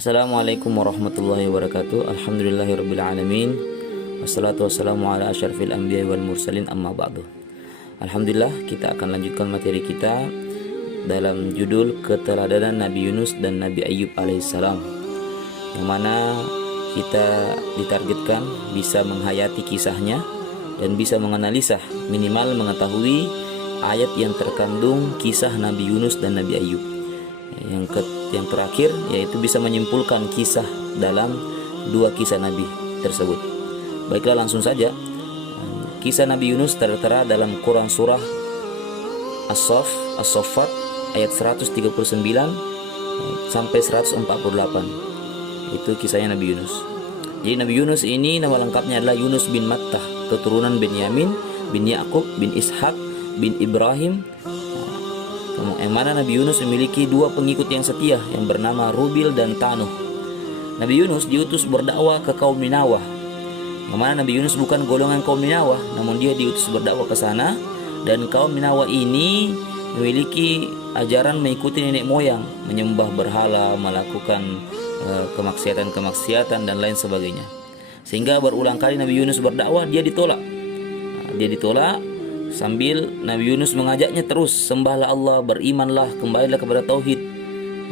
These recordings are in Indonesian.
Assalamualaikum warahmatullahi wabarakatuh. Alhamdulillahirabbil alamin. Wassalatu wassalamu ala asyrafil anbiya'i wal mursalin, amma ba'du. Alhamdulillah, kita akan lanjutkan materi kita dalam judul keteladanan Nabi Yunus dan Nabi Ayyub alaihissalam, yang mana kita ditargetkan bisa menghayati kisahnya dan bisa menganalisa, minimal mengetahui ayat yang terkandung kisah Nabi Yunus dan Nabi Ayyub. Yang terakhir yaitu bisa menyimpulkan kisah dalam dua kisah Nabi tersebut. Baiklah, langsung saja. Kisah Nabi Yunus tertera dalam Quran surah As-Saffat ayat 139 sampai 148. Itu kisahnya Nabi Yunus. Jadi Nabi Yunus ini nama lengkapnya adalah Yunus bin Mattah, keturunan Benyamin bin Yakub bin Ishak bin Ibrahim, yang mana Nabi Yunus memiliki dua pengikut yang setia yang bernama Rubil dan Tanuh. Nabi Yunus diutus berdakwah ke kaum Ninawah, yang mana Nabi Yunus bukan golongan kaum Ninawah, namun dia diutus berdakwah ke sana. Dan kaum Ninawah ini memiliki ajaran mengikuti nenek moyang, menyembah berhala, melakukan kemaksiatan dan lain sebagainya. Sehingga berulang kali Nabi Yunus berdakwah, dia ditolak. Sambil Nabi Yunus mengajaknya terus, sembahlah Allah, berimanlah, kembalilah kepada tauhid.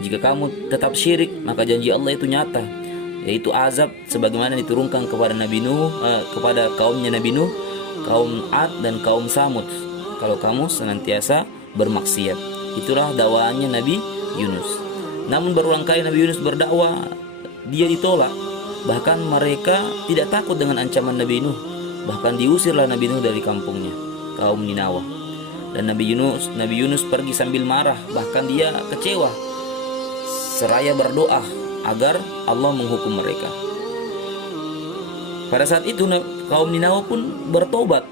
Jika kamu tetap syirik, maka janji Allah itu nyata, yaitu azab sebagaimana diturunkan kepada Nabi Nuh, kepada kaumnya Nabi Nuh, kaum Ad dan kaum Samud, kalau kamu senantiasa bermaksiat. Itulah dakwaannya Nabi Yunus. Namun berulang kali Nabi Yunus berdakwah, dia ditolak. Bahkan mereka tidak takut dengan ancaman Nabi Nuh. Bahkan diusirlah Nabi Nuh dari kampungnya, kaum Ninawah. Dan Nabi Yunus pergi sambil marah, bahkan dia kecewa, seraya berdoa agar Allah menghukum mereka. Pada saat itu kaum Ninawah pun bertobat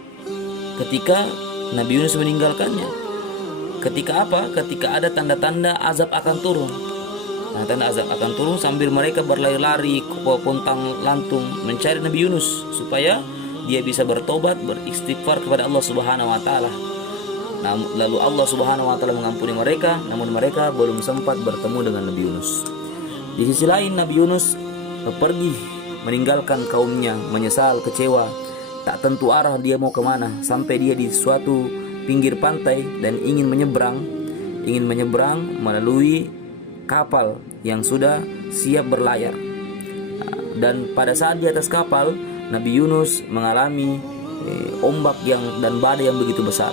ketika Nabi Yunus meninggalkannya. Ketika apa? Ketika ada tanda-tanda azab akan turun. Tanda azab akan turun sambil mereka berlari-lari, pontang lantung mencari Nabi Yunus supaya dia bisa bertobat, beristighfar kepada Allah Subhanahu wa taala. Lalu Allah Subhanahu wa taala mengampuni mereka, namun mereka belum sempat bertemu dengan Nabi Yunus. Di sisi lain, Nabi Yunus pergi meninggalkan kaumnya, menyesal, kecewa, tak tentu arah dia mau kemana, sampai dia di suatu pinggir pantai dan ingin menyeberang melalui kapal yang sudah siap berlayar. Dan pada saat di atas kapal, Nabi Yunus mengalami ombak dan badai yang begitu besar,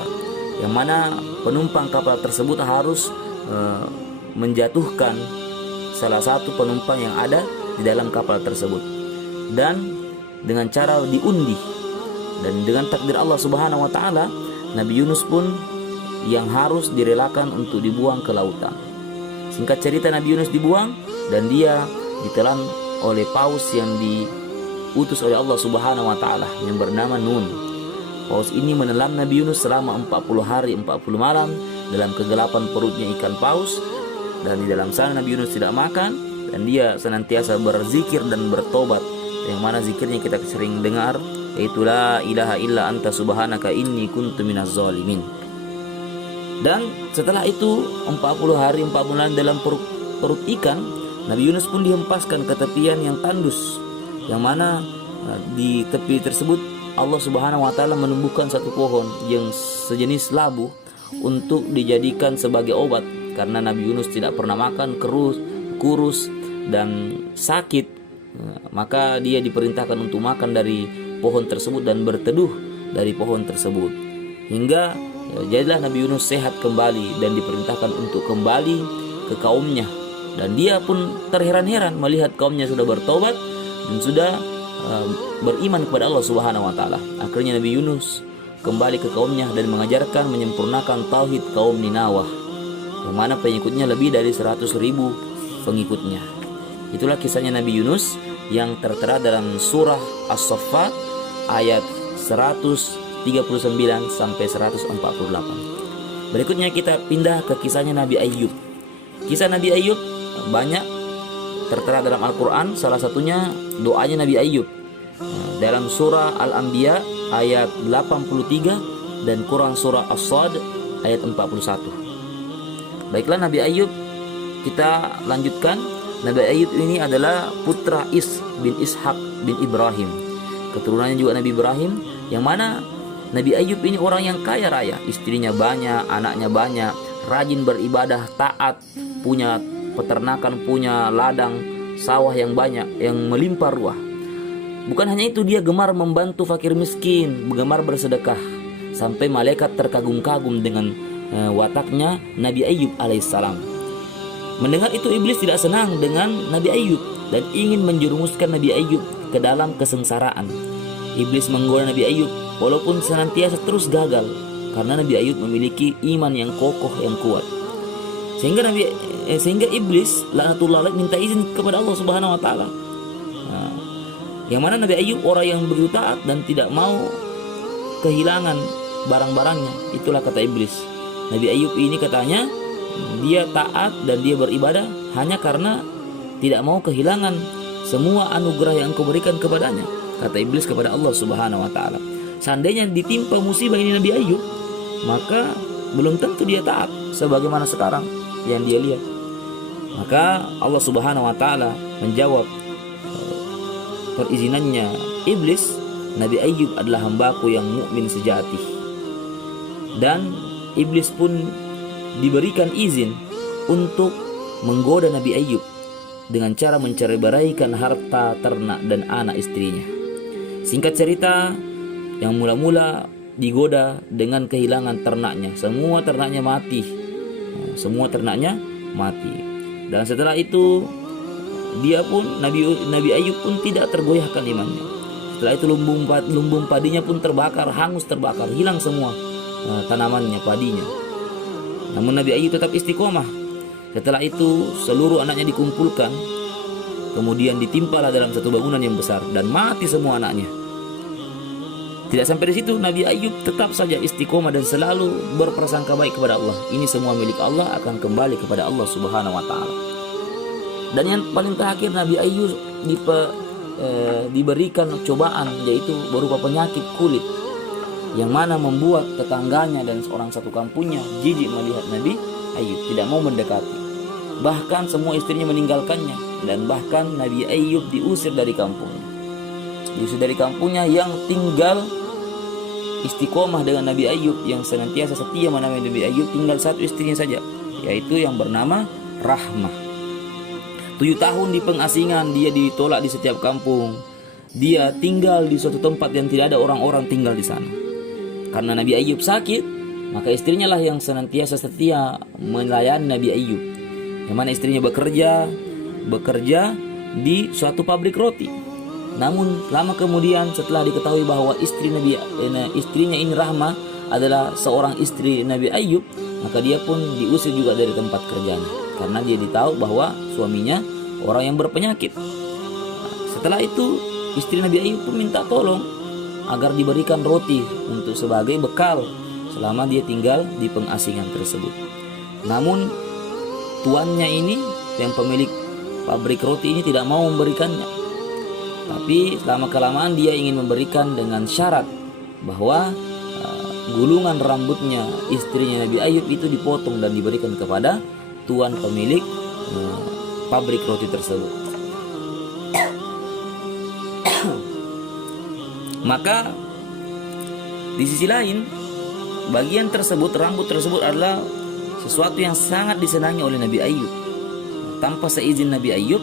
yang mana penumpang kapal tersebut harus menjatuhkan salah satu penumpang yang ada di dalam kapal tersebut, dan dengan cara diundi. Dan dengan takdir Allah Subhanahu wa taala, Nabi Yunus pun yang harus direlakan untuk dibuang ke lautan. Singkat cerita, Nabi Yunus dibuang dan dia ditelan oleh paus yang diutus oleh Allah Subhanahu wa taala yang bernama Nun. Paus ini menelan Nabi Yunus selama 40 hari 40 malam dalam kegelapan perutnya ikan paus, dan di dalam sana Nabi Yunus tidak makan, dan dia senantiasa berzikir dan bertobat, yang mana zikirnya kita sering dengar, yaitu la ilaha illa anta subhanaka inni kuntu minaz zalimin. Dan setelah itu 40 hari 40 malam dalam perut ikan, Nabi Yunus pun dihempaskan ke tepian yang tandus, yang mana di tepi tersebut Allah Subhanahu wa taala menumbuhkan satu pohon yang sejenis labu untuk dijadikan sebagai obat, karena Nabi Yunus tidak pernah makan, kurus dan sakit. Maka dia diperintahkan untuk makan dari pohon tersebut dan berteduh dari pohon tersebut, hingga jadilah Nabi Yunus sehat kembali dan diperintahkan untuk kembali ke kaumnya. Dan dia pun terheran-heran melihat kaumnya sudah bertobat dan sudah beriman kepada Allah Subhanahu wa taala. Akhirnya Nabi Yunus kembali ke kaumnya dan mengajarkan menyempurnakan tauhid kaum Ninawah, yang mana pengikutnya lebih dari 100.000 pengikutnya. Itulah kisahnya Nabi Yunus yang tertera dalam surah As-Saffat ayat 139 sampai 148. Berikutnya kita pindah ke kisahnya Nabi Ayyub. Kisah Nabi Ayyub banyak tertera dalam Al-Quran, salah satunya doanya Nabi Ayyub dalam surah Al-Anbiya ayat 83 dan Quran surah As-Sad ayat 41. Baiklah, Nabi Ayyub kita lanjutkan. Nabi Ayub ini adalah putra Is bin Ishak bin Ibrahim. Keturunannya juga Nabi Ibrahim, yang mana Nabi Ayub ini orang yang kaya raya, istrinya banyak, anaknya banyak, rajin beribadah, taat, punya peternakan, punya ladang sawah yang banyak, yang melimpah ruah. Bukan hanya itu, dia gemar membantu fakir miskin, gemar bersedekah, sampai malaikat terkagum-kagum dengan wataknya Nabi Ayub alaihissalam. Mendengar itu, iblis tidak senang dengan Nabi Ayub dan ingin menjerumuskan Nabi Ayub ke dalam kesengsaraan. Iblis menggoda Nabi Ayub walaupun senantiasa terus gagal, karena Nabi Ayub memiliki iman yang kokoh, yang kuat. Sehingga iblis laknatullah alaih minta izin kepada Allah Subhanahu wa taala. Yang mana Nabi Ayub orang yang begitu taat dan tidak mau kehilangan barang-barangnya. Itulah kata iblis. Nabi Ayub ini katanya dia taat dan dia beribadah hanya karena tidak mau kehilangan semua anugerah yang Engkau berikan kepadanya, kata iblis kepada Allah Subhanahu wa taala. Seandainya ditimpa musibah ini Nabi Ayub, maka belum tentu dia taat sebagaimana sekarang yang dia lihat. Maka Allah Subhanahu wa taala menjawab perizinannya iblis, Nabi Ayub adalah hambaku yang mukmin sejati. Dan iblis pun diberikan izin untuk menggoda Nabi Ayub dengan cara mencerai-beraikan harta, ternak, dan anak istrinya. Singkat cerita, yang mula-mula digoda dengan kehilangan ternaknya, semua ternaknya mati. Dan setelah itu dia pun Nabi Ayub pun tidak tergoyahkan imannya. Setelah itu lumbung padinya pun terbakar, hangus terbakar, hilang semua tanamannya, padinya. Namun Nabi Ayub tetap istiqomah. Setelah itu seluruh anaknya dikumpulkan, kemudian ditimpalah dalam satu bangunan yang besar dan mati semua anaknya. Tidak sampai di situ, Nabi Ayub tetap saja istiqomah dan selalu berprasangka baik kepada Allah. Ini semua milik Allah, akan kembali kepada Allah Subhanahu wa taala. Dan yang paling terakhir, Nabi Ayub diberikan cobaan, yaitu berupa penyakit kulit, yang mana membuat tetangganya dan seorang satu kampungnya jijik melihat Nabi Ayub, tidak mau mendekati. Bahkan semua istrinya meninggalkannya, dan bahkan Nabi Ayub diusir dari kampungnya. Diusir dari kampungnya, yang tinggal istiqomah dengan Nabi Ayub, yang senantiasa setia menemani Nabi Ayub, tinggal satu istrinya saja, yaitu yang bernama Rahmah. 7 tahun di pengasingan, dia ditolak di setiap kampung. Dia tinggal di suatu tempat yang tidak ada orang-orang tinggal di sana. Karena Nabi Ayub sakit, maka istrinya lah yang senantiasa setia melayani Nabi Ayub. Yang mana istrinya bekerja di suatu pabrik roti. Namun lama kemudian, setelah diketahui bahwa istrinya ini Rahmah adalah seorang istri Nabi Ayub, maka dia pun diusir juga dari tempat kerjanya, karena dia ditahu bahwa suaminya orang yang berpenyakit. Setelah itu istri Nabi Ayub pun minta tolong agar diberikan roti untuk sebagai bekal selama dia tinggal di pengasingan tersebut. Namun tuannya ini, yang pemilik pabrik roti ini, tidak mau memberikannya. Tapi selama kelamaan dia ingin memberikan dengan syarat bahwa gulungan rambutnya istrinya Nabi Ayub itu dipotong dan diberikan kepada tuan pemilik pabrik roti tersebut. Maka di sisi lain, bagian tersebut, rambut tersebut adalah sesuatu yang sangat disenangi oleh Nabi Ayub. Tanpa seizin Nabi Ayub,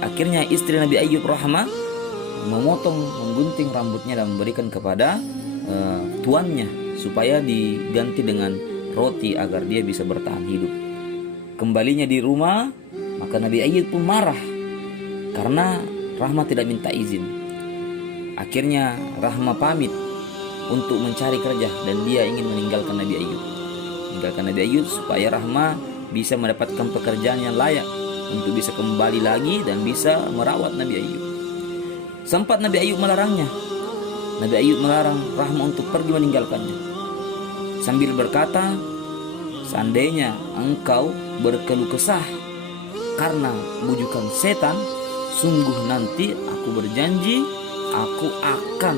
akhirnya istri Nabi Ayub Rahmah menggunting rambutnya dan memberikan kepada tuannya supaya diganti dengan roti agar dia bisa bertahan hidup. Kembalinya di rumah, maka Nabi Ayub pun marah karena Rahmah tidak minta izin. Akhirnya Rahmah pamit untuk mencari kerja dan dia ingin meninggalkan Nabi Ayub supaya Rahmah bisa mendapatkan pekerjaan yang layak untuk bisa kembali lagi dan bisa merawat Nabi Ayub. Sempat Nabi Ayub melarangnya. Nabi Ayub melarang Rahmah untuk pergi meninggalkannya, sambil berkata, seandainya engkau berkeluh kesah karena bujukan setan, sungguh nanti aku berjanji aku akan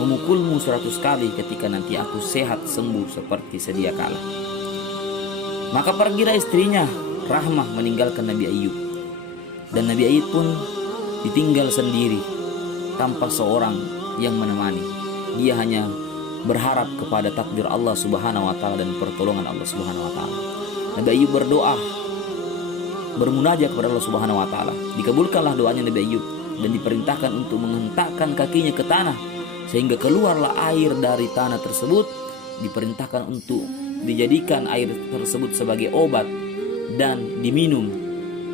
memukulmu 100 kali ketika nanti aku sehat sembuh seperti sedia kala. Maka pergilah istrinya Rahmah meninggalkan Nabi Ayub. Dan Nabi Ayub pun ditinggal sendiri tanpa seorang yang menemani. Dia hanya berharap kepada takdir Allah Subhanahu wa taala dan pertolongan Allah Subhanahu wa taala. Nabi Ayub berdoa, bermunajat kepada Allah Subhanahu wa taala. Dikabulkanlah doanya Nabi Ayub dan diperintahkan untuk menghentakkan kakinya ke tanah sehingga keluarlah air dari tanah tersebut. Diperintahkan untuk dijadikan air tersebut sebagai obat dan diminum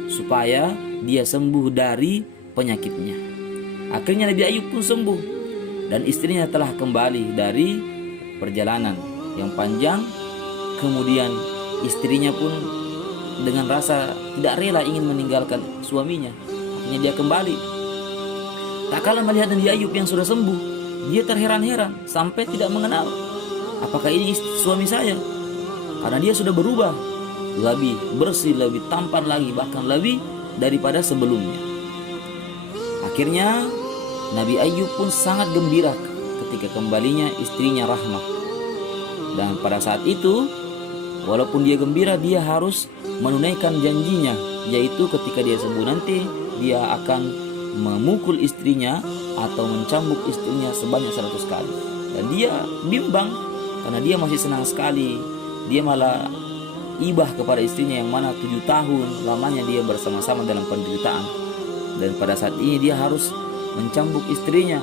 supaya dia sembuh dari penyakitnya. Akhirnya Nabi Ayub pun sembuh dan istrinya telah kembali dari perjalanan yang panjang. Kemudian istrinya pun dengan rasa tidak rela ingin meninggalkan suaminya. Akhirnya dia kembali. Tak kalah melihat Nabi Ayub yang sudah sembuh, dia terheran-heran sampai tidak mengenal apakah ini suami saya, karena dia sudah berubah, lebih bersih, lebih tampan lagi, bahkan lebih daripada sebelumnya. Akhirnya Nabi Ayub pun sangat gembira ketika kembalinya istrinya Rahmah. Dan pada saat itu, walaupun dia gembira, dia harus menunaikan janjinya, yaitu ketika dia sembuh nanti dia akan memukul istrinya atau mencambuk istrinya sebanyak 100 kali. Dan dia bimbang karena dia masih senang sekali. Dia malah ibah kepada istrinya yang mana 7 tahun lamanya dia bersama-sama dalam penderitaan. Dan pada saat ini dia harus mencambuk istrinya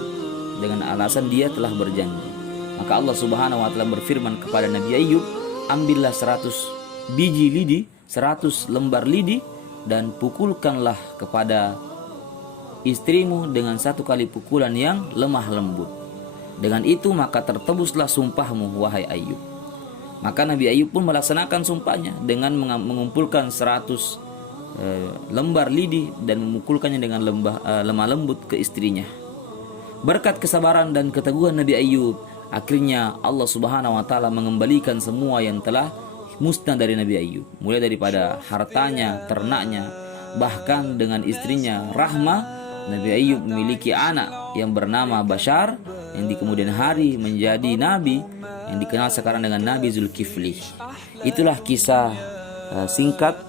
dengan alasan dia telah berjanji. Maka Allah Subhanahu wa taala berfirman kepada Nabi Ayub, ambillah 100 biji lidi, 100 lembar lidi, dan pukulkanlah kepada istrimu dengan 1 kali pukulan yang lemah lembut. Dengan itu maka tertebuslah sumpahmu, wahai Ayub. Maka Nabi Ayub pun melaksanakan sumpahnya dengan mengumpulkan 100 lembar lidi dan memukulkannya dengan lemah lembut ke istrinya. Berkat kesabaran dan keteguhan Nabi Ayub, akhirnya Allah Subhanahu wa taala mengembalikan semua yang telah musnah dari Nabi Ayub, mulai daripada hartanya, ternaknya, bahkan dengan istrinya Rahmah. Nabi Ayub memiliki anak yang bernama Bashar, yang di kemudian hari menjadi nabi yang dikenal sekarang dengan Nabi Zulkifli. Itulah kisah singkat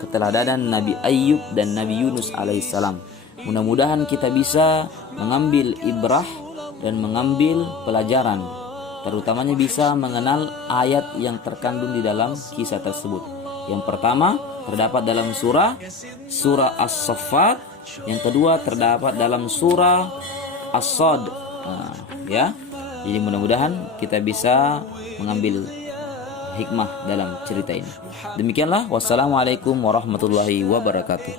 keteladanan Nabi Ayub dan Nabi Yunus alaihissalam. Mudah-mudahan kita bisa mengambil ibrah dan mengambil pelajaran, terutamanya bisa mengenal ayat yang terkandung di dalam kisah tersebut. Yang pertama terdapat dalam surah As-Saffat, yang kedua terdapat dalam surah As-Sad. Ya, jadi mudah-mudahan kita bisa mengambil hikmah dalam cerita ini. Demikianlah, wassalamualaikum warahmatullahi wabarakatuh.